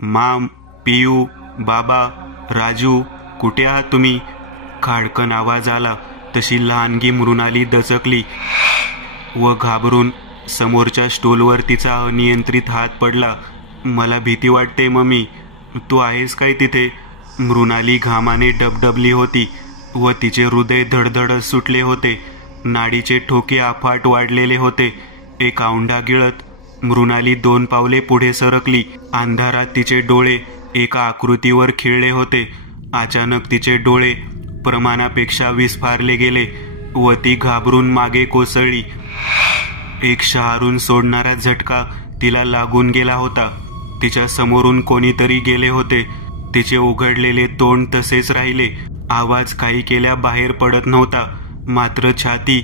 Ma'am, पियू, बाबा, राजू, कुठे आहात तुम्ही? खाडकन आवाज आला तशी लहानगी मृणाली दचकली व घाबरून समोरच्या स्टूलवर तिचा अनियंत्रित हात पडला. मला भीती वाटते मम्मी, तू आहेस काय तिथे? मृणाली घामाने डबडबली होती व तिचे हृदय धडधड सुटले होते. नाडीचे ठोके अफाट वाढलेले होते. एक औंढा गिळत मृणाली 2 पावले पुढे सरकली. अंधारात तिचे डोळे एका आकृतीवर खिळले होते. अचानक तिचे डोळे प्रमाणापेक्षा विस्फारले गेले व ती घाबरून मागे कोसळली. एक शहारून सोडणारा झटका तिला लागून गेला होता. तिच्या समोरून कोणीतरी गेले होते. तिचे उघडलेले तोंड तसेच राहिले. आवाज काही केल्या बाहेर पडत नव्हता, मात्र छाती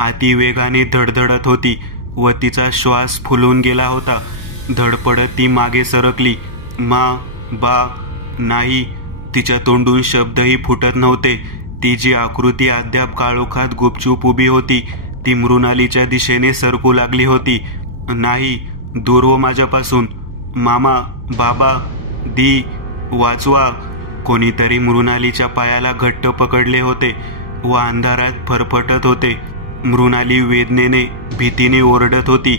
अति वेगाने धडधडत होती व तिचा श्वास फुलून गेला होता. धडपडत ती मागे सरकली. मा, बा, नाही. तिच्या तोंडून शब्दही फुटत नव्हते. ती जी आकृती अद्याप काळोखात गुपचूप उभी होती ती मृणालीच्या दिशेने सरकू लागली होती. नाही, दूर हो माझ्यापासून. मामा, बाबा, दी, वाचवा. कोणीतरी मृणालीच्या पायाला घट्ट पकडले होते व अंधारात फरफटत होते. मृणाली वेदनेने भीतीने ओरडत होती.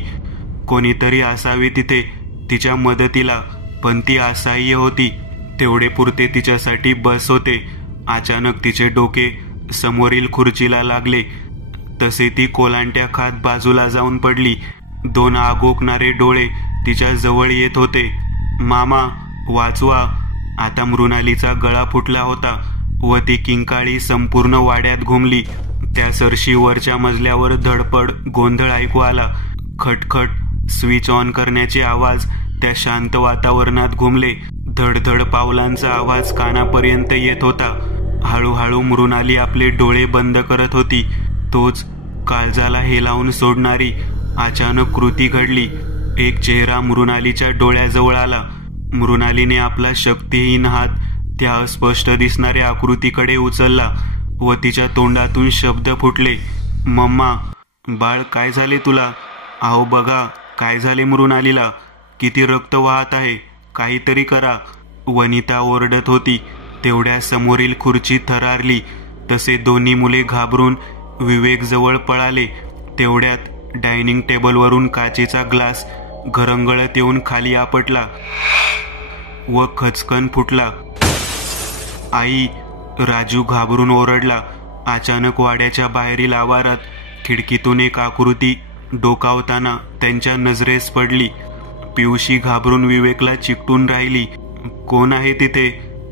कोणीतरी असावे तिथे तिच्या मदतीला, पण ती असहाय्य होती. तेवढे पुरते तिच्यासाठी बस होते. अचानक तिचे डोके समोरील खुर्चीला लागले तसे ती कोलांट्या खात बाजूला जाऊन पडली. 2 आगोकणारे डोळे तिच्या जवळ येत होते. मामा, वाचवा. आता मृणालीचा गळा फुटला होता व ती किंकाळी संपूर्ण वाड्यात घुमली. त्या सरशी वरच्या मजल्यावर धडपड गोंधळ ऐकू आला. खटखट स्विच ऑन करण्याचे आवाज त्या शांत वातावरणात घुमले. धडधड पावलांचा आवाज कानापर्यंत येत होता. हळूहळू मृणाली आपले डोळे बंद करत होती. तोच काळजाला हेलावून सोडणारी अचानक कृती घडली. एक चेहरा मृणालीच्या डोळ्याजवळ आला. मृणालीने आपला शक्तिहीन हात त्या अस्पष्ट दिसणाऱ्या आकृतीकडे उचलला व तिच्या तोंडातून शब्द फुटले. मम्मा, बाळ, काय झाले तुला? अहो बघा, काय झाले मृणालीला? किती रक्त वाहत आहे. काहीतरी करा. वनिता ओरडत होती. तेवढ्या समोरील खुर्ची थरारली तसे दोन्ही मुले घाबरून विवेक जवळ पळाले. तेवढ्यात डायनिंग टेबलवरून काचेचा ग्लास घरंगळत येऊन खाली आपटला व खचकन फुटला. आई, राजू घाबरून ओरडला. अचानक वाड्याच्या बाहेरील आवारात खिडकीतून एक आकृती डोकावताना त्यांच्या नजरेस पडली. पियुषी घाबरून विवेकला चिकटून राहिली. कोण आहे तिथे?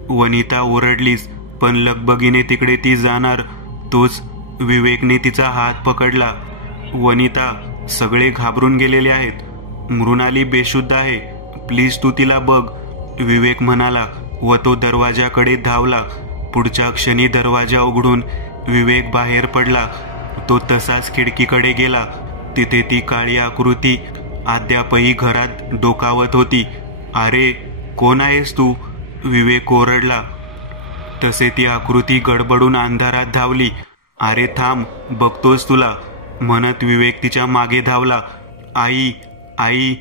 वनिता ओरडलीच, पण लगबगीने तिकडे ती जाणार तोच विवेकने तिचा हात पकडला. वनिता, सगळे घाबरून गेलेले आहेत. मृणाली बेशुद्ध आहे. प्लीज तू तिला बघ, विवेक म्हणाला व तो दरवाजाकडे धावला. पुढच्या क्षणी दरवाजा उघडून विवेक बाहेर पडला. तो तसाच खिडकीकडे गेला. तिथे ती काळी आकृती अद्यापही घरात डोकावत होती. अरे, कोण आहेस तू? विवेक ओरडला. तसे ती आकृती गडबडून अंधारात धावली. अरे थांब, बघतोस तुला, म्हणत विवेक तिच्या मागे धावला. आई, आई.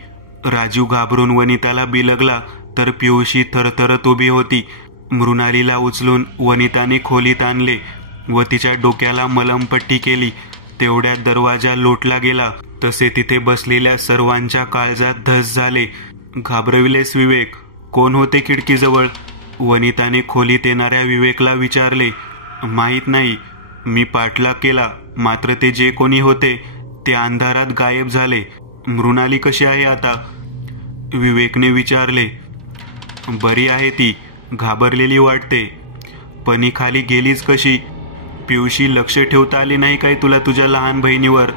राजू घाबरून वनिताला बिलगला तर पियुषी थरथरत उभी होती. मृणालीला उचलून वनिताने खोलीत आणले व तिच्या डोक्याला मलमपट्टी केली. तेवढ्यात दरवाजा लोटला गेला तसे तिथे बसलेल्या सर्वांच्या काळजात धस झाले. घाबरविलेस विवेक? कोण होते खिडकीजवळ? वनिताने खोलीत येणाऱ्या विवेकला विचारले. माहीत नाही, मी पाठलाग केला, मात्र ते जे कोणी होते ते अंधारात गायब झाले. मृणाली कशी आहे आता? विवेकने विचारले. बरी आहे ती, घाबरलेली वाटते. पण ही खाली गेलीच कशी? पियुषी, लक्ष ठेवता आले नाही काय तुला तुझ्या लहान बहिणीवर?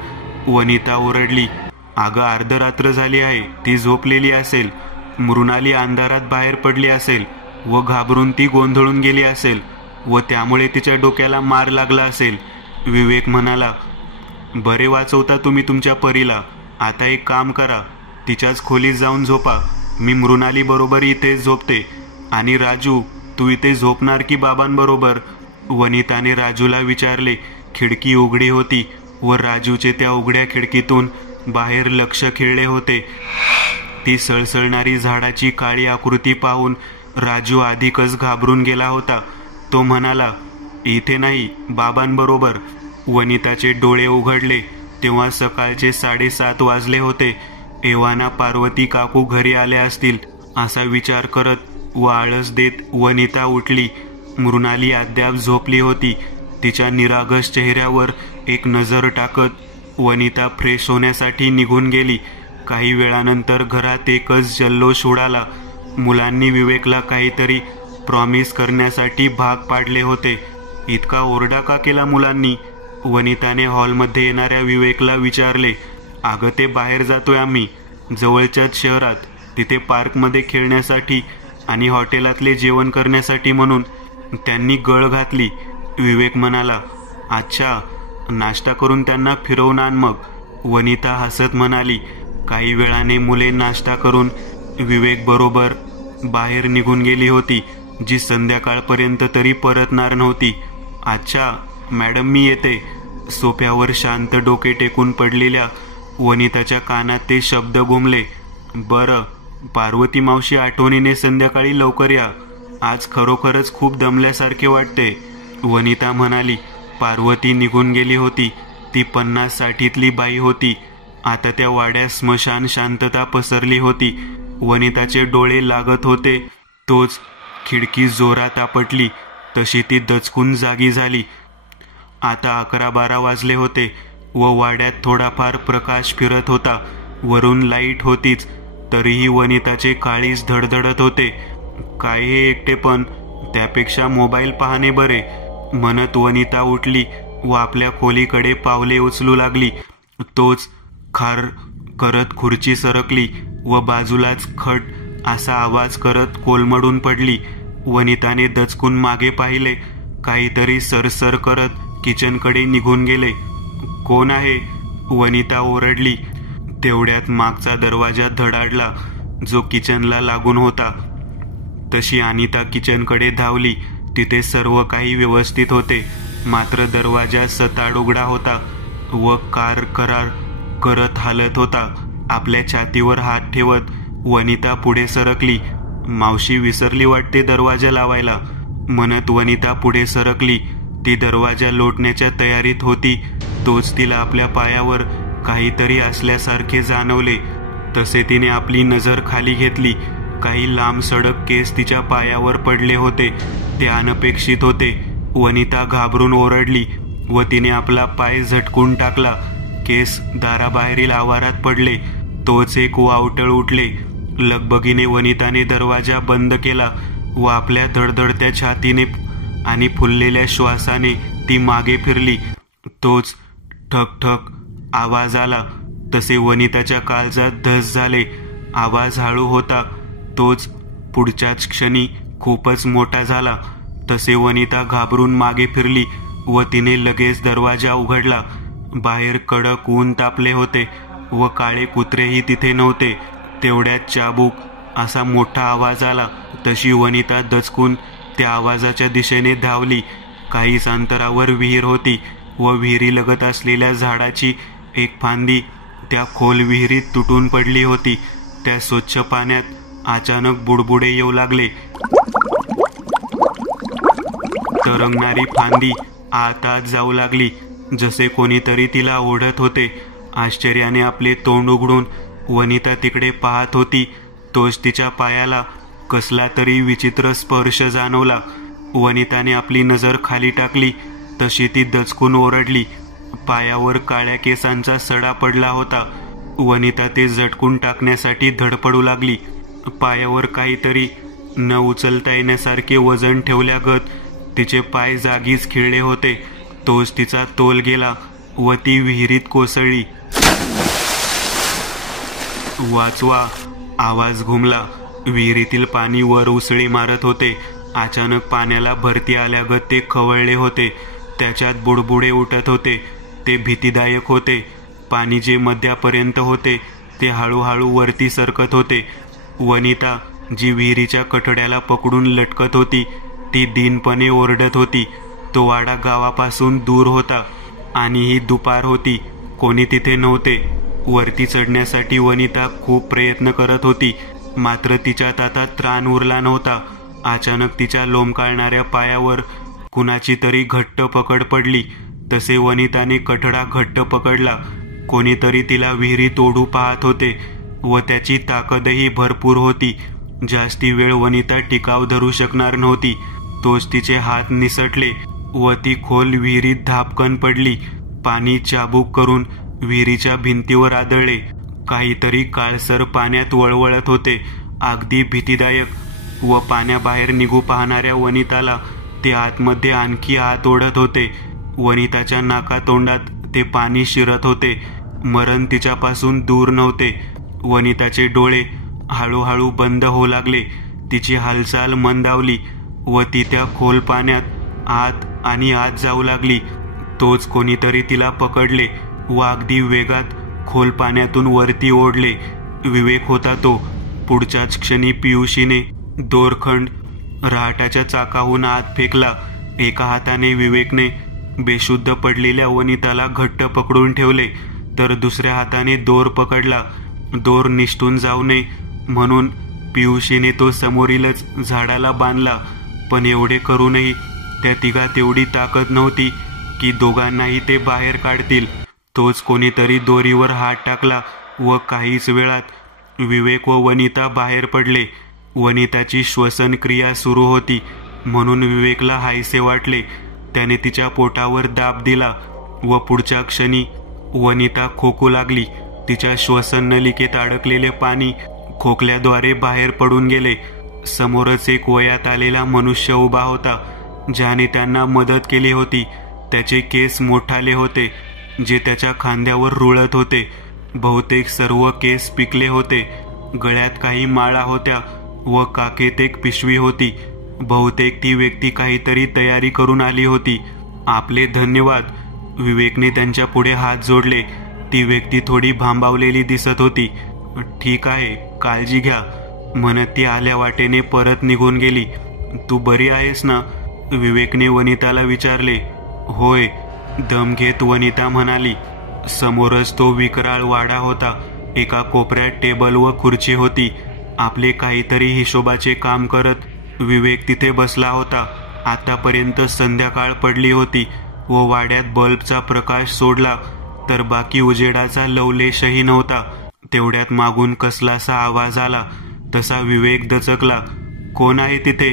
वनिता ओरडली. अगं, अर्धरात्र झाली आहे, ती झोपलेली असेल. मृणाली अंधारात बाहेर पडली असेल व घाबरून ती गोंधळून गेली असेल व त्यामुळे तिच्या डोक्याला मार लागला असेल, विवेक म्हणाला. बरे वाचवता तुम्ही तुमच्या परीला. आता एक काम करा, तिच्याच खोलीत जाऊन झोपा. मी मृणाली बरोबर इथेच झोपते. आणि राजू, तू इथे झोपणार की बाबांबरोबर? वनिताने राजूला विचारले. खिडकी उघडी होती व राजूचे त्या उघड्या खिडकीतून बाहेर लक्ष खिळले होते. ती सळसळणारी झाडाची काळी आकृती पाहून राजू अधिकच घाबरून गेला होता. तो म्हणाला, इथे नाही, बाबांबरोबर. वनिताचे डोळे उघडले तेव्हा सकाळचे 7:30 वाजले होते. एव्हाना पार्वती काकू घरी आल्या असतील असा विचार करत व आळस देत वनिता उठली. मृणाली अद्याप झोपली होती. तिच्या निरागस चेहऱ्यावर एक नजर टाकत वनिता फ्रेश होण्यासाठी निघून गेली. काही वेळानंतर घरात एकच जल्लोष उडाला. मुलांनी विवेकला काहीतरी प्रॉमिस करण्यासाठी भाग पाडले होते. इतका ओरडा का केला मुलांनी? वनिताने हॉलमध्ये येणाऱ्या विवेकला विचारले. अगं, ते बाहेर जातोय आम्ही, जवळच्याच शहरात, तिथे पार्कमध्ये खेळण्यासाठी आणि हॉटेलातले जेवण करण्यासाठी म्हणून. त्यांनी गळ घातली. विवेक म्हणाला, अच्छा, नाश्ता करून त्यांना फिरवून आण मग. वनिता हसत म्हणाली. काही वेळाने मुले नाश्ता करून विवेक बरोबर बाहेर निघून गेली होती, जी संध्याकाळपर्यंत तरी परतणार नव्हती. अच्छा मॅडम, मी येते. सोफ्यावर शांत डोके टेकून पडलेल्या वनिताच्या कानात ते शब्द घुमले. बरं, पार्वती मावशी, आठवणीने संध्याकाळी लवकर या. आज खरोखरच खूप दमल्यासारखे वाटते, वनिता म्हणाली. पार्वती निघून गेली होती. ती 50-60तली बाई होती. आता त्या वाड्यात स्मशान शांतता पसरली होती. वनिताचे डोळे लागत होते तोच खिडकी जोरात आपटली तशी ती दचकून जागी झाली. आता 11-12 वाजले होते व वाड्यात थोडाफार प्रकाश फिरत होता. वरून लाईट होतीच, तरीही वनिताचे काळीज धडधडत होते. काय हे एकटेपण, त्यापेक्षा मोबाईल पाहणे बरे, म्हणत वनिता उठली व आपल्या खोलीकडे पावले उचलू लागली. तोच खार करत खुर्ची सरकली व बाजूलाच खट असा आवाज करत कोलमडून पडली. वनिताने दचकून मागे पाहिले. काहीतरी सरसर करत किचनकडे निघून गेले. कोण आहे? वनिता ओरडली. तेवढ्यात मागचा दरवाजा धडाडला, जो किचनला लागून होता. तशी अनिता किचनकडे धावली. तिथे सर्व काही व्यवस्थित होते, मात्र दरवाजा सताड उघडा होता व कार करार करत हालत होता. आपल्या छातीवर हात ठेवत वनिता पुढे सरकली. मावशी विसरली वाटते दरवाजा लावायला, म्हणत वनिता पुढे सरकली. ती दरवाजा लोटण्याच्या तयारीत होती तोच तिला आपल्या पायावर काहीतरी असल्यासारखे जाणवले. तसे तिने आपली नजर खाली घेतली. काही लांब सडक केस तिच्या पायावर पडले होते. ते अनपेक्षित होते. वनिता घाबरून ओरडली व तिने आपला पाय झटकून टाकला. केस दाराबाहेरील आवारात पडले. तोच एक वावटळ उठले. लगबगीने वनिताने दरवाजा बंद केला व आपल्या धडधडत्या छातीने आणि फुललेल्या श्वासाने ती मागे फिरली. तोच ठक ठक आवाज आला तसे वनिताच्या काळजात धस झाले. आवाज हळू होता, तोच पुढच्याच क्षणी खूपच मोठा झाला. तसे वनिता घाबरून मागे फिरली व तिने लगेच दरवाजा उघडला. बाहेर कडक ऊन तापले होते व काळे कुत्रेही तिथे नव्हते. तेवढ्यात चाबूक असा मोठा आवाज आला. तशी वनिता दचकून त्या आवाजाच्या दिशेने धावली. काहीच अंतरावर विहीर होती व विहिरीलगत असलेल्या झाडाची एक फांदी त्या खोल विहिरीत तुटून पडली होती. त्या स्वच्छ पाण्यात अचानक बुडबुडे येऊ लागले. तरंगणारी फांदी आत आत जाऊ लागली, जसे कोणीतरी तिला ओढत होते. आश्चर्याने आपले तोंड उघडून वनिता तिकडे पाहत होती. तोच तिच्या पायाला कसला तरी विचित्र स्पर्श जाणवला. वनिताने आपली नजर खाली टाकली तशी ती दचकून ओरडली. पायावर काळ्या केसांचा सडा पडला होता. वनिता ते झटकून टाकण्यासाठी धडपडू लागली. पायावर काहीतरी न उचलता येण्यासारखे वजन ठेवल्यागत तिचे पाय जागीच खिळले होते. तोच तिचा तोल गेला व ती विहिरीत कोसळली. वाचवा, आवाज घुमला. विहिरीतील पाणी वर उसळी मारत होते. अचानक पाण्याला भरती आल्यागत ते खवळले होते. त्याच्यात बुडबुडे उठत होते. ते भीतीदायक होते. पाणी जे मध्यापर्यंत होते ते हळूहळू वरती सरकत होते. वनिता, जी विहिरीच्या कठड्याला पकडून लटकत होती, ती दीनपणे ओरडत होती. तो वाडा गावापासून दूर होता आणि ही दुपार होती. कोणी तिथे नव्हते. वरती चढण्यासाठी वनिता खूप प्रयत्न करत होती, मात्र तिच्या हातात त्राण उरला नव्हता. अचानक तिच्या लोंबकाळणाऱ्या पायावर कुणाची तरी घट्ट पकड पडली. तसे वनिताने कठडा घट्ट पकडला. कोणीतरी तिला विहिरीत ओढू पाहत होते व त्याची ताकदही भरपूर होती. जास्ती वेळ वनिता टिकाव धरू शकणार नव्हती. तोच तिचे हात निसटले व ती खोल विहिरीत धापकन पडली. पाणी चाबूक करून विहिरीच्या भिंतीवर आदळले. काहीतरी काळसर पाण्यात वळवळत होते. अगदी भीतीदायक व पाण्याबाहेर निघू पाहणाऱ्या वनिताला ते आतमध्ये आणखी आत ओढत होते. वनिताच्या नाकातोंडात ते पाणी शिरत होते. मरण तिच्यापासून दूर नव्हते. वनिताचे डोळे हळूहळू बंद होऊ लागले. तिची हालचाल मंदावली व ती त्या खोल पाण्यात आत आणि आत जाऊ लागली. तोच कोणीतरी तिला पकडले व अगदी वेगात खोल पाण्यातून वरती ओढले. विवेक होता तो. पुढच्याच क्षणी पियुषीने दोरखंड रहाटाच्या चाकाहून आत फेकला. एका हाताने विवेकने बेशुद्ध पडलेल्या वनिताला घट्ट पकडून ठेवले, तर दुसऱ्या हाताने दोर पकडला. दोर निसटून जाऊ नये म्हणून पियुषीने तो समोरीलच झाडाला बांधला. पण एवढे करूनही त्या तिघात एवढी ताकद नव्हती की दोघांनाही ते बाहेर काढतील. तोच कोणीतरी दोरीवर हात टाकला व काहीच वेळात विवेक व वनिता बाहेर पडले. वनिताची श्वसन क्रिया सुरू होती म्हणून विवेकला हायसे वाटले. त्याने तिच्या पोटावर दाब दिला व पुढच्या क्षणी वनिता खोकू लागली. तिच्या श्वसन नलिकेत अडकलेले पाणी खोकल्याद्वारे बाहेर पडून गेले. समोरच एक वयात आलेला मनुष्य उभा होता, ज्याने त्यांना मदत केली होती. त्याचे केस मोठाले होते, जे त्याच्या खांद्यावर रुळत होते. बहुतेक सर्व केस पिकले होते. गळ्यात काही माळा होत्या व काखेत एक पिशवी होती. बहुतेक ती व्यक्ती काहीतरी तयारी करून आली होती. आपले धन्यवाद. विवेकने त्यांच्या पुढे हात जोडले. ती व्यक्ती थोडी भांबावलेली दिसत होती. ठीक आहे, काळजी घ्या म्हणत ती आल्या वाटेने परत निघून गेली. तू बरी आहेस ना? विवेकने वनिताला विचारले. होय, दम घेत वनिता म्हणाली. समोरच तो विकराळ वाडा होता. एका कोपऱ्यात टेबल व खुर्ची होती. आपले काहीतरी हिशोबाचे काम करत विवेक तिथे बसला होता. आतापर्यंत संध्याकाळ पडली होती व वाड्यात बल्बचा प्रकाश सोडला तर बाकी उजेडाचा लवलेशही नव्हता. तेवढ्यात मागून कसलासा आवाज आला. तसा विवेक दचकला. कोण आहे तिथे?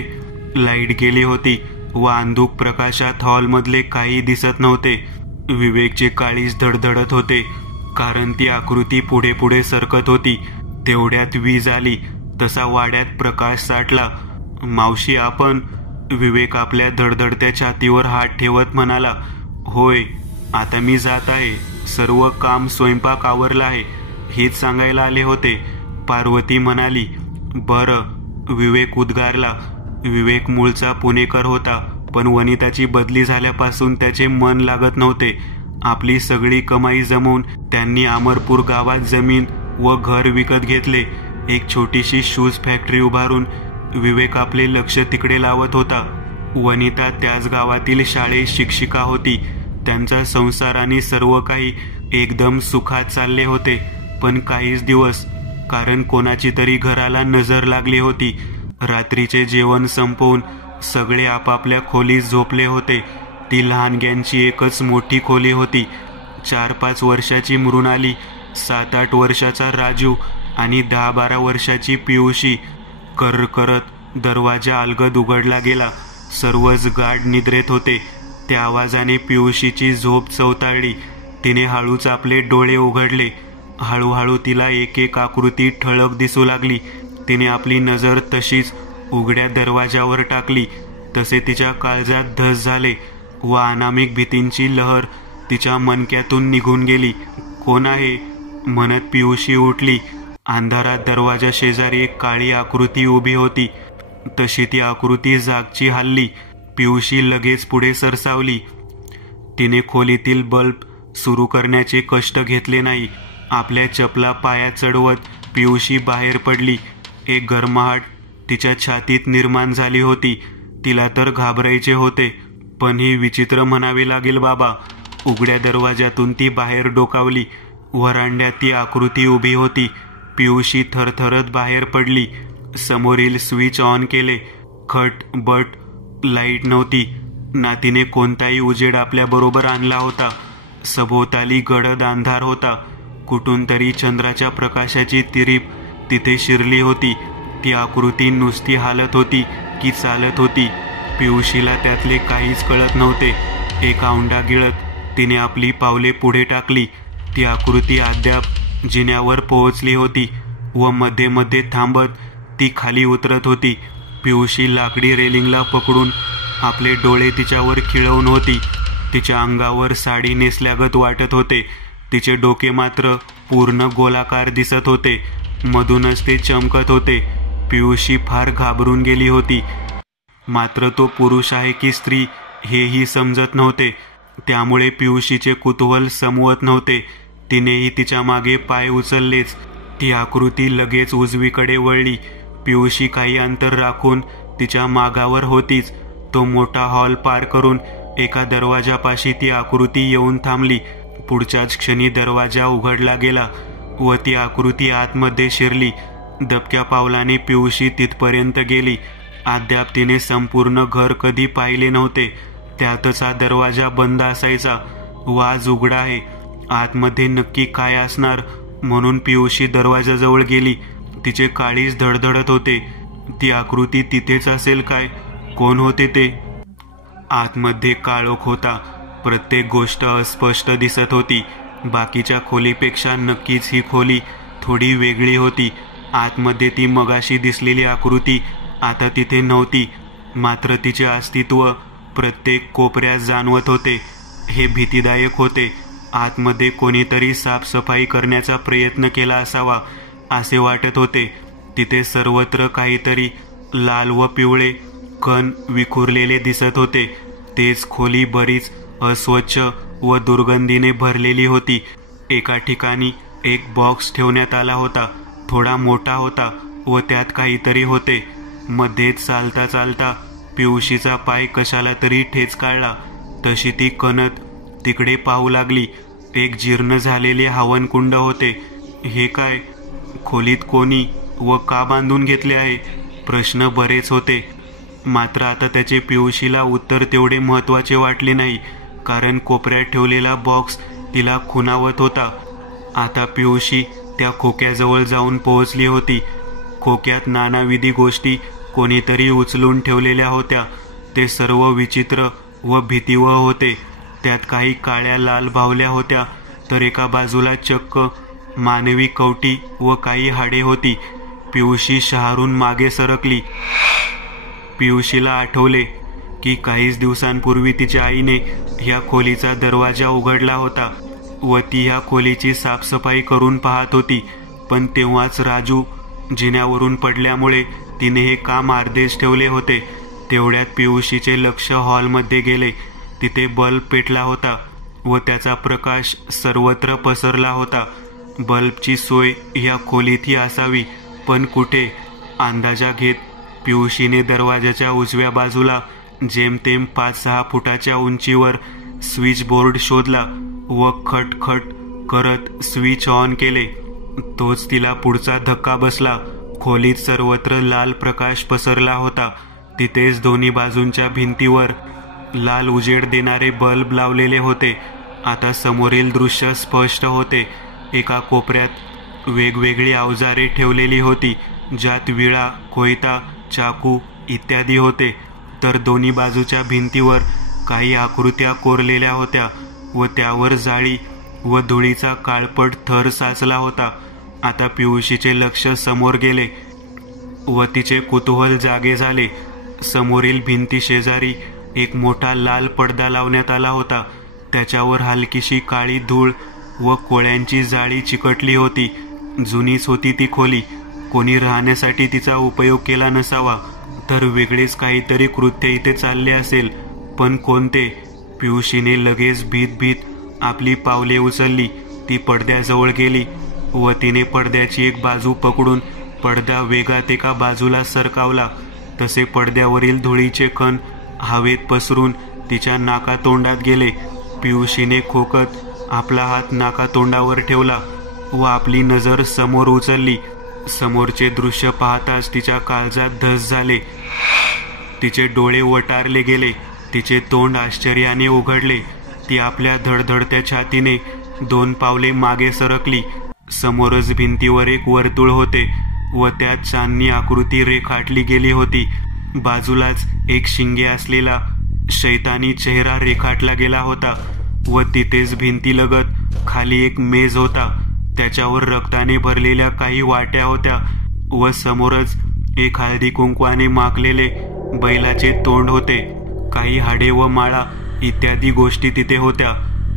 लाईट गेली होती व अंधुक प्रकाशात हॉलमधले काही दिसत नव्हते. विवेकचे काळीज धडधडत होते, कारण ती आकृती पुढे पुढे सरकत होती. तेवढ्यात वीज आली. तसा वाड्यात प्रकाश साठला. मावशी, आपण? विवेक आपल्या धडधडत्या छातीवर हात ठेवत म्हणाला. होय, आता मी जात आहे. सर्व काम स्वयंपाक आवरला आहे. हेच सांगायला आले होते, पार्वती म्हणाली. बरं, विवेक उद्गारला. विवेक मूळचा पुणेकर होता, पण वनिताची बदली झाल्यापासून त्याचे मन लागत नव्हते. आपली सगळी कमाई जमवून त्यांनी अमरपूर गावात जमीन व घर विकत घेतले. एक छोटीशी शूज फॅक्टरी उभारून विवेक आपले लक्ष तिकडे लावत होता. वनिता त्याच गावातील शाळेत शिक्षिका होती. त्यांचा संसार आणि सर्व काही एकदम सुखात चालले होते. पण काहीच दिवस, कारण कोणाची तरी घराला नजर लागली होती. रात्रीचे जेवण संपवून सगळे आपापल्या खोलीत झोपले होते. ती लहानग्यांची एकच मोठी खोली होती. 4-5 वर्षाची मृणाली, 7-8 वर्षाचा राजू आणि 10-12 वर्षाची पियुषी. कर्र करत दरवाजा अलगद उघडला गेला. सर्वच गाढ निद्रेत होते. त्या आवाजाने पियुषीची झोप चवताळली. तिने हळूच आपले डोळे उघडले. हळूहळू तिला एक एक आकृती ठळक दिसू लागली. तिने आपली नजर तशीच उघड्या दरवाजावर टाकली. तसे तिच्या काळजात धस झाले व अनामिक भीतींची लहर तिच्या मनक्यातून निघून गेली. कोण आहे म्हणत पियुषी उठली. अंधारात दरवाजा शेजारी एक काळी आकृती उभी होती. तशी ती आकृती जागची हलली. पियुषी लगेच पुढे सरसावली. तिने खोलीतील बल्ब सुरू करण्याचे कष्ट घेतले नाही. आपल्या चपला पायात चढवत पियुषी बाहेर पडली. एक गरमाहट तिच्या छातीत निर्माण झाली होती. तिला तर घाबरायचे होते, पण ही विचित्र म्हणावे लागेल बाबा. उघड्या दरवाजातून ती बाहेर डोकावली व्हरांड्यात ती आकृती उभी होती. पियुषी थरथरत बाहेर पडली. समोरील स्विच ऑन केले. खट बट. लाईट नव्हती ना. तिने कोणताही उजेड आपल्या बरोबर आणला होता. सभोवताली गडद अंधार होता. कुठून तरी चंद्राच्या प्रकाशाची तिरीप तिथे शिरली होती. ती आकृती नुसती हालत होती की चालत होती. पियुषीला त्यातले काहीच कळत नव्हते. एक औंढा गिळत तिने आपली पावले पुढे टाकली. ती आकृती अद्याप जिन्यावर पोहोचली होती व मध्ये मध्ये थांबत ती खाली उतरत होती. पियुषी लाकडी रेलिंगला पकडून आपले डोळे तिच्यावर खिळवून होती. तिच्या अंगावर साडी नेसल्यागत वाटत होते. तिचे डोके मात्र पूर्ण गोलाकार दिसत होते. मधूनच ते चमकत होते. पियुषी फार घाबरून गेली होती. मात्र तो पुरुष आहे की स्त्री हेही समजत नव्हते. त्यामुळे पियुषीचे कुतूहल संपवत नव्हते. तिनेही तिच्या मागे पाय उचललेच. ती आकृती लगेच उजवीकडे वळली. पियुषी काही अंतर राखून तिच्या मागावर होतीच. तो मोठा हॉल पार करून एका दरवाजापाशी ती आकृती येऊन थांबली. पुढच्याच क्षणी दरवाजा उघडला गेला व ती आकृती आतमध्ये शिरली. दबक्या पावलाने पियुषी तिथपर्यंत गेली. अद्याप तिने संपूर्ण घर कधी पाहिले नव्हते. त्यातच हा दरवाजा बंद असायचा व आज उघडा आहे. आतमध्ये नक्की काय असणार म्हणून पियुषी दरवाजाजवळ गेली. तिचे काळीज धडधडत होते. ती आकृती तिथेच असेल काय? कोण होते ते? आतमध्ये काळोख होता. प्रत्येक गोष्ट अस्पष्ट दिसत होती. बाकीच्या खोलीपेक्षा नक्कीच ही खोली थोडी वेगळी होती. आतमध्ये ती मगाशी दिसलेली आकृती आता तिथे नव्हती. मात्र तिचे अस्तित्व प्रत्येक कोपऱ्यात जाणवत होते. हे भीतीदायक होते. आतमध्ये कोणीतरी साफसफाई करण्याचा प्रयत्न केला असावा असे वाटत होते. तिथे सर्वत्र काहीतरी लाल व पिवळे कण विखुरलेले दिसत होते. तेच खोली बरीच अस्वच्छ व दुर्गंधीने भरलेली होती. एका ठिकाणी एक बॉक्स ठेवण्यात आला होता. थोडा मोठा होता व त्यात काहीतरी होते. मध्येच चालता चालता पियुषीचा पाय कशाला तरी ठेच काढला. तशी ती कणत तिकडे पाहू लागली. एक जीर्ण झालेले हवनकुंड होते. हे काय? खोलीत कोणी व का बांधून घेतले आहे? प्रश्न बरेच होते. मात्र आता त्याचे पियुषीला उत्तर तेवढे महत्त्वाचे वाटले नाही. कारण कोपऱ्यात ठेवलेला बॉक्स तिला खुणावत होता. आता पियुषी त्या खोक्याजवळ जाऊन पोहोचली होती. खोक्यात नानाविधी गोष्टी कोणीतरी उचलून ठेवलेल्या होत्या. ते सर्व विचित्र व भीतिवह होते. त्यात काही काळ्या लाल बाहुल्या होत्या तर एका बाजूला चक्क मानवी कवटी व काही हाडे होती. पियुषी शहारून मागे सरकली. पियुषीला आठवले की काहीच दिवसांपूर्वी तिच्या आईने ह्या खोलीचा दरवाजा उघडला होता व ती ह्या खोलीची साफसफाई करून पाहत होती. पण तेव्हाच राजू जिन्यावरून पडल्यामुळे तिने हे काम अर्धेच ठेवले होते. तेवढ्यात पियुषीचे लक्ष हॉलमध्ये गेले. तिथे बल्ब पेटला होता व त्याचा प्रकाश सर्वत्र पसरला होता. बल्बची सोय ह्या खोलीतही असावी, पण कुठे? अंदाजा घेत पियुषीने दरवाजाच्या उजव्या बाजूला जेमतेम 5-6 फुटाच्या उंचीवर स्विच बोर्ड शोधला व खटखट करत स्विच ऑन केले. तोच तिला पुढचा धक्का बसला. खोलीत सर्वत्र लाल प्रकाश पसरला होता. तिथेच दोन्ही बाजूंच्या भिंतीवर लाल उजेड देणारे बल्ब लावलेले होते. आता समोरील दृश्य स्पष्ट होते. एका कोपऱ्यात वेगवेगळी अवजारे ठेवलेली होती, ज्यात विळा, कोयता, चाकू इत्यादी होते. तर दोन्ही बाजूच्या भिंतीवर काही आकृत्या कोरलेल्या होत्या व त्यावर जाळी व धुळीचा काळपट थर साचला होता. आता पियुषीचे लक्ष समोर गेले व तिचे कुतूहल जागे झाले. समोरील भिंती शेजारी एक मोठा लाल पडदा लावण्यात आला होता. त्याच्यावर हलकीशी काळी धूळ व कोळ्यांची जाळी चिकटली होती. जुनीच होती ती खोली. कोणी राहण्यासाठी तिचा उपयोग केला नसावा, तर वेगळेच काहीतरी कृत्य इथे चालले असेल. पण कोणते? पियुषीने लगेच भीत आपली पावले उचलली. ती पडद्याजवळ गेली व तिने पडद्याची एक बाजू पकडून पडदा वेगात एका बाजूला सरकावला. तसे पडद्यावरील धुळीचे कण हवेत पसरून तिच्या नाकातोंडात गेले. पियुषीने खोकत आपला हात नाकातोंडावर ठेवला व आपली नजर समोर उचलली. समोरचे दृश्य पाहताच तिच्या काळजात धस झाले. तिचे डोळे वटारले गेले. तिचे तोंड आश्चर्याने उघडले. ती आपल्या धडधडत्या छातीने 2 पावले मागे सरकली. समोरच भिंतीवर एक वर्तुळ होते व त्यात चांदणी आकृती रेखाटली गेली होती. बाजूलाच एक शिंगे असलेला शैतानी चेहरा रेखाटला गेला होता व तिथेच भिंतीलगत खाली एक मेज होता. त्याच्यावर रक्ताने भरलेल्या काही वाट्या होत्या व समोरच एक हळदी कुंकवाने माखलेले बैलाचे तोंड होते. काही हाडे व माळा इत्यादी गोष्टी तिथे होत्या.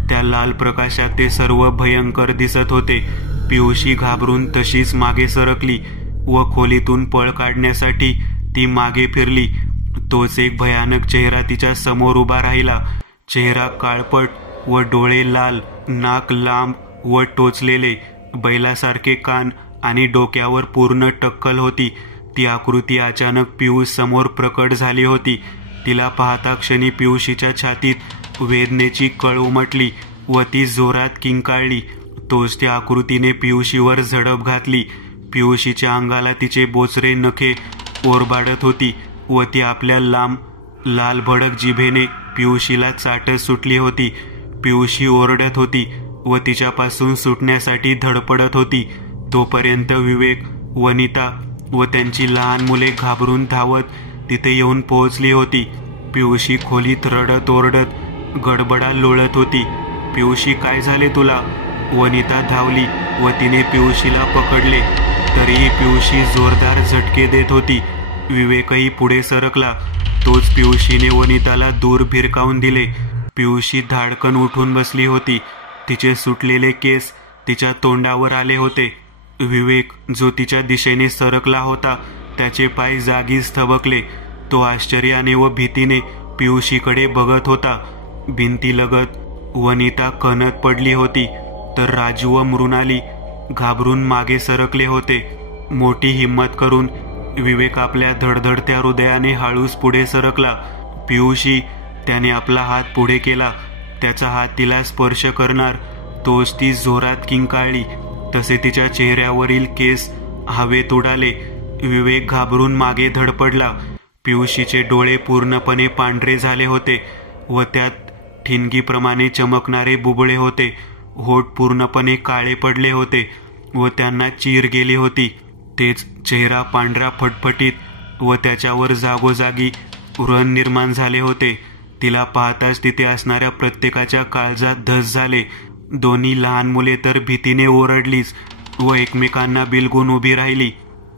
त्या लाल प्रकाशात ते सर्व भयंकर दिसत होते. पियुषी घाबरून तशीच मागे सरकली व खोलीतून पळ काढण्यासाठी ती मागे फिरली. तोच एक भयानक चेहरा तिच्या समोर उभा राहिला. चेहरा काळपट व डोळे लाल, नाक लांब व टोचलेले, बैलासारखे कान आणि डोक्यावर पूर्ण टक्कल होती. ती आकृती अचानक पियुष समोर प्रकट झाली होती. तिला पाहता क्षणी पियुषीच्या छातीत वेदनेची कळ उमटली व ती जोरात किंकाळली. तोच त्या आकृतीने पियुषीवर झडप घातली. पियुषीच्या अंगाला तिचे बोचरे नखे ओरबाडत होती व ती आपल्या लांब लाल भडक जिभेने पियुषीला चाटत सुटली होती. पियुषी ओरडत होती व तिच्यापासून सुटण्यासाठी धडपडत होती. तोपर्यंत विवेक, वनिता व त्यांची लहान मुले घाबरून धावत तिथे येऊन पोहोचली होती. पियुषी खोलीत रडत ओरडत गडबडा लोळत होती. पियुषी, काय झाले तुला? वनिता धावली व तिने पियुषीला पकडले. तरीही पियुषी जोरदार झटके देत होती. विवेकही पुढे सरकला. तोच पियुषीने वनिताला दूर भिरकावून दिले. पियुषी धाडकन उठून बसली होती. तिचे सुटलेले केस तिच्या तोंडावर आले होते. विवेक, जो तिच्या दिशेने सरकला होता, त्याचे पाय जागीच थबकले. तो आश्चर्याने व भीतीने पियुषीकडे बघत होता. भिंतीलगत वनिता कणत पडली होती तर राजू व मृणाली घाबरून मागे सरकले होते. मोठी हिम्मत करून विवेक आपल्या धडधडत्या हृदयाने हळूच पुढे सरकला. पियुषी, त्याने आपला हात पुढे केला. त्याचा हात तिला स्पर्श करणार तोच ती जोरात किंकाळली. तसे तिच्या चेहऱ्यावरील केस हवेत उडाले. विवेक घाबरून मागे धडपडला. पियुषीचे डोळे पूर्णपणे पांढरे झाले होते व त्यात ठिणगीप्रमाणे चमकणारे बुबुळे होते. होठ पूर्णपणे काळे पडले होते व त्यांना चीर गेली होती. तेच चेहरा पांढरा फटफटीत व त्याच्यावर जागोजागी व्रण निर्माण झाले होते. तिला पाहताच तिथे असणाऱ्या प्रत्येकाच्या काळजात धस झाले. दोन्ही लहान मुले तर भीतीने ओरडलीच व एकमेकांना बिलगून उभी राहिली.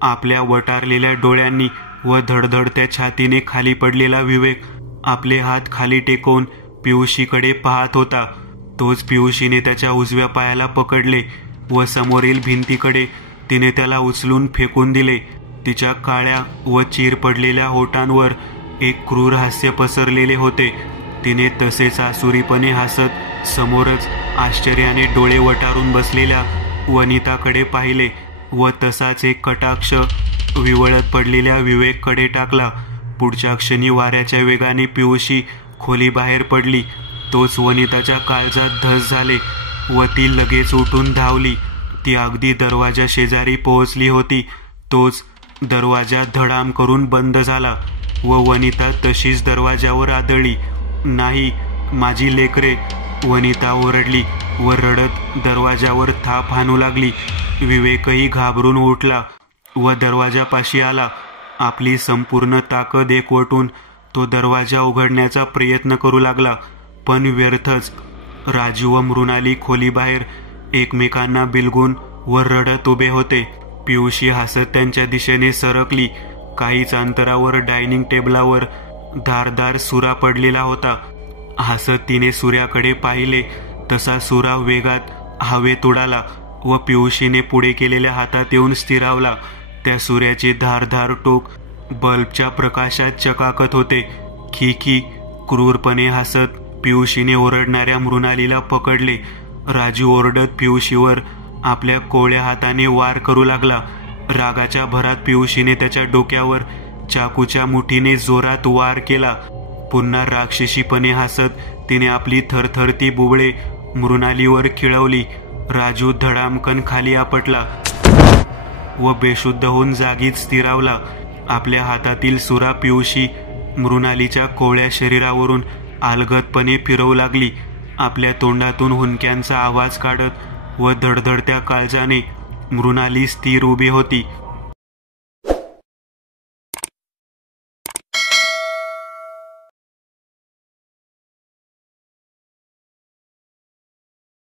आपल्या वटारलेल्या डोळ्यांनी व धडधडत्या छातीने खाली पडलेला विवेक आपले हात खाली टेकवून पियुषीकडे पाहत होता. तोच पियुषीने त्याच्या उजव्या पायाला पकडले व समोरील भिंतीकडे तिने त्याला उचलून फेकून दिले. तिच्या काळ्या व चीर पडलेल्या होठांवर एक क्रूर हास्य पसरलेले होते. तिने तसेच आसुरीपणे हसत समोरच आश्चर्याने डोळे वटारून बसलेल्या वनिताकडे पाहिले व तसाच एक कटाक्ष विवळत पडलेल्या विवेककडे टाकला. पुढच्या क्षणी वाऱ्याच्या वेगाने पियुषी खोलीबाहेर पडली. तोच वनिताच्या काळजात धस झाले व ती लगेच उठून धावली. ती अगदी दरवाजा शेजारी पोहोचली होती. तोच दरवाजा धडाम करून बंद झाला व वनिता तशीच दरवाजावर आदळली. नाही, माझी लेकरे, वनिता ओरडली व रडत दरवाजावर थाप हाणू लागली. विवेकही घाबरून उठला व दरवाजापाशी आला. आपली संपूर्ण ताकद एकवटून तो दरवाजा उघडण्याचा प्रयत्न करू लागला, पण व्यर्थच. राजू व मृणाली खोलीबाहेर एकमेकांना बिलगून व रडत उभे होते. पियुषी हसत त्यांच्या दिशेने सरकली. काहीच अंतरावर डायनिंग टेबलावर धारदार सुरा पडलेला होता. हसत तिने सूर्याकडे पाहिले तसा सुरा वेगात हवेत उडाला व पियुषीने पुढे केलेल्या हातात येऊन स्थिरावला. त्या सूर्याचे धारधार टोक बल्बच्या प्रकाशात चकाकत होते. खी क्रूरपणे हसत पियुषीने ओरडणाऱ्या मृणालीला पकडले. राजू ओरडत पियुषीवर आपल्या कोवळ्या हाताने वार करू लागला. रागाच्या भरात पियुषीने त्याच्या डोक्यावर चाकूच्या मुठीने जोरात वार केला. पुन्हा राक्षसीपणे हसत तिने आपली थरथरती बुबळे मृणालीवर खिळवली. राजू धडामकन खाली आपटला व बेशुद्ध होऊन जागीच स्थिरावला. आपल्या हातातील सुरा पियुषी मृणालीच्या कोवळ्या शरीरावरून अलगदपणे फिरवू लागली. आपल्या तोंडातून हुंदक्यांचा आवाज काढत व धडधडत्या काळजाने मृणाली स्थिर उभी होती.